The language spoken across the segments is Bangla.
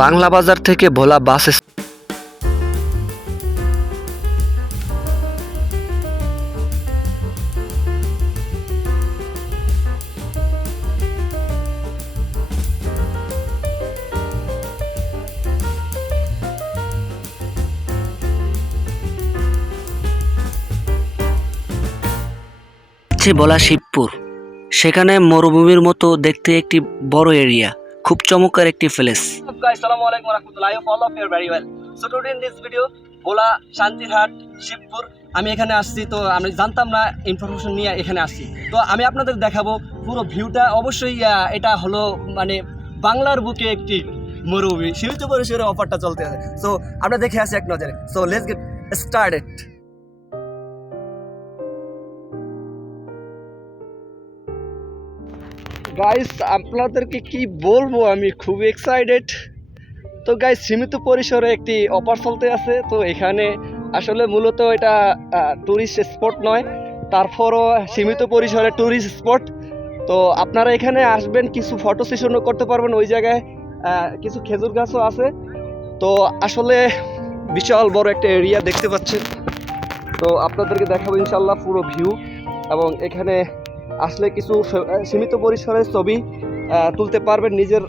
বাংলা বাজার থেকে ভোলা বাস ভোলা শিবপুর। সেখানে মরুভূমির মতো দেখতে একটি বড় এরিয়া খুব চমৎকার একটি প্লেস video ভোলা শান্তিরহাট শিবপুর আমি এখানে আসছি। তো আমি জানতাম না ইনফরমেশন নিয়ে এখানে আসছি। তো আমি আপনাদের দেখাবো পুরো ভিউটা অবশ্যই এটা হলো মানে বাংলার বুকে একটি মরুভূমি। সীমিত পরিসরে অফারটা চলতে আছে। সো আমরা দেখে আসি এক নজরে। So let's get started guys আপনাদেরকে কি বলব, আমি খুব এক্সাইটেড তো গাইস সীমিত পরিসরে একটি অফার চলতে আছে। তো এখানে আসলে মূলত এটা ট্যুরিস্ট স্পট নয়। তারপরও সীমিত পরিসরে ট্যুরিস্ট স্পট তো আপনারা এখানে আসবেন, কিছু ফটো সেশনও করতে পারবেন ওই জায়গায়। কিছু খেজুর গাছও আছে। তো আসলে বিশাল বড় একটা এরিয়া দেখতে পাচ্ছেন। তো আপনাদেরকে দেখাবো ইনশাল্লাহ পুরো ভিউ এবং এখানে আসলে কিছু সীমিত পরিসরের ছবি তুলতে পারবেন নিজের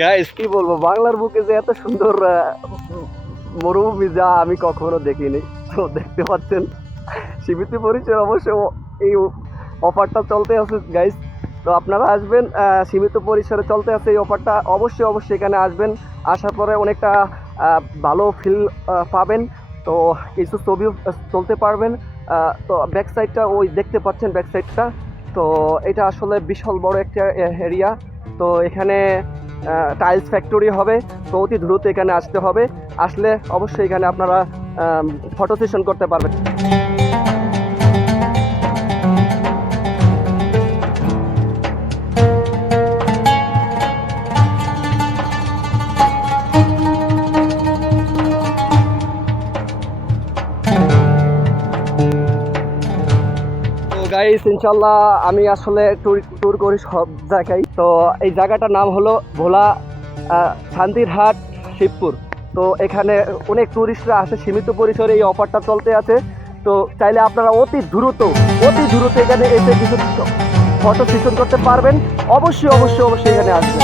গাইস কি বলব, বাংলার বুকে যে এত সুন্দর মরুভূমি যা আমি কখনো দেখিনি। তো দেখতে পাচ্ছেন, সীমিত পরিচয় অবশ্য এই অফারটা চলতে আছে গাইস তো আপনারা আসবেন সীমিত পরিসরে চলতে আছে এই অফারটা অবশ্যই অবশ্যই এখানে আসবেন। আসার পরে অনেকটা ভালো ফিল পাবেন। তো কিছু ছবিও চলতে পারবেন। তো ব্যাক সাইডটা ওই দেখতে পাচ্ছেন ব্যাক সাইডটা তো এটা আসলে বিশাল বড় একটা এরিয়া তো এখানে টাইলস ফ্যাক্টরি হবে, তো অতি দ্রুত এখানে আসতে হবে। আসলে অবশ্যই এখানে আপনারা ফটো সেশন করতে পারবেন। গাইস ইনশাল্লাহ আমি আসলে ট্যুর ট্যুর করি সব জায়গায়। তো এই জায়গাটার নাম হলো ভোলা আহ, শান্তিরহাট শিবপুর। তো এখানে অনেক ট্যুরিস্টরা আসে সীমিত পরিসরে এই অফারটা চলতে আছে। তো চাইলে আপনারা অতি দ্রুত অতি দ্রুত এখানে এসে কিছু ফটো সেশন করতে পারবেন। অবশ্যই অবশ্যই অবশ্যই এখানে আসবেন।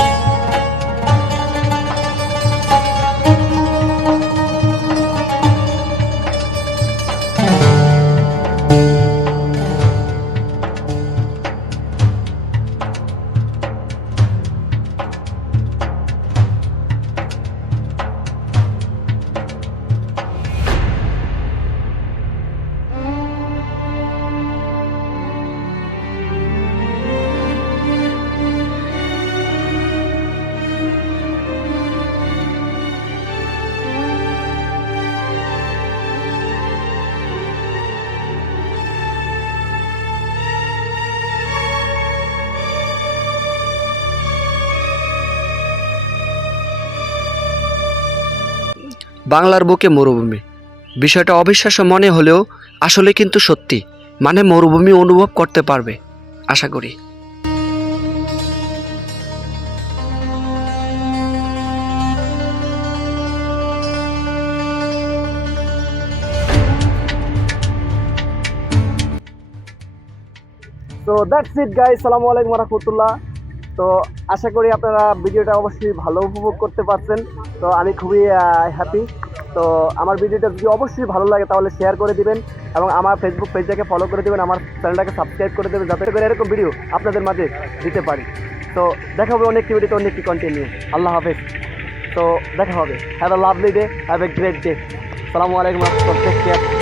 বাংলার বুকে মরুভূমি। বিষয়টা অবিশ্বাস্য মনে হলেও আসলে কিন্তু সত্যি মানে মরুভূমি অনুভব করতে পারবে, আশা করি। তো দ্যাটস ইট গাইস সালামু আলাইকুম রহমতুল্লাহ তো আশা করি আপনারা ভিডিওটা অবশ্যই ভালো উপভোগ করতে পারছেন। তো আমি খুবই হ্যাপি তো আমার ভিডিওটা যদি অবশ্যই ভালো লাগে তাহলে শেয়ার করে দিবেন এবং আমার ফেসবুক পেজটাকে ফলো করে দেবেন, আমার চ্যানেলটাকে সাবস্ক্রাইব করে দেবেন যাতে করে এরকম ভিডিও আপনাদের মাঝে দিতে পারি। তো দেখা হবে অনেক ভিডিওতে অনেক কি কন্টিনিউ আল্লাহ হাফেজ। তো দেখা হবে। Have a lovely day have a great day সালামু আলাইকুম টেক কেয়ার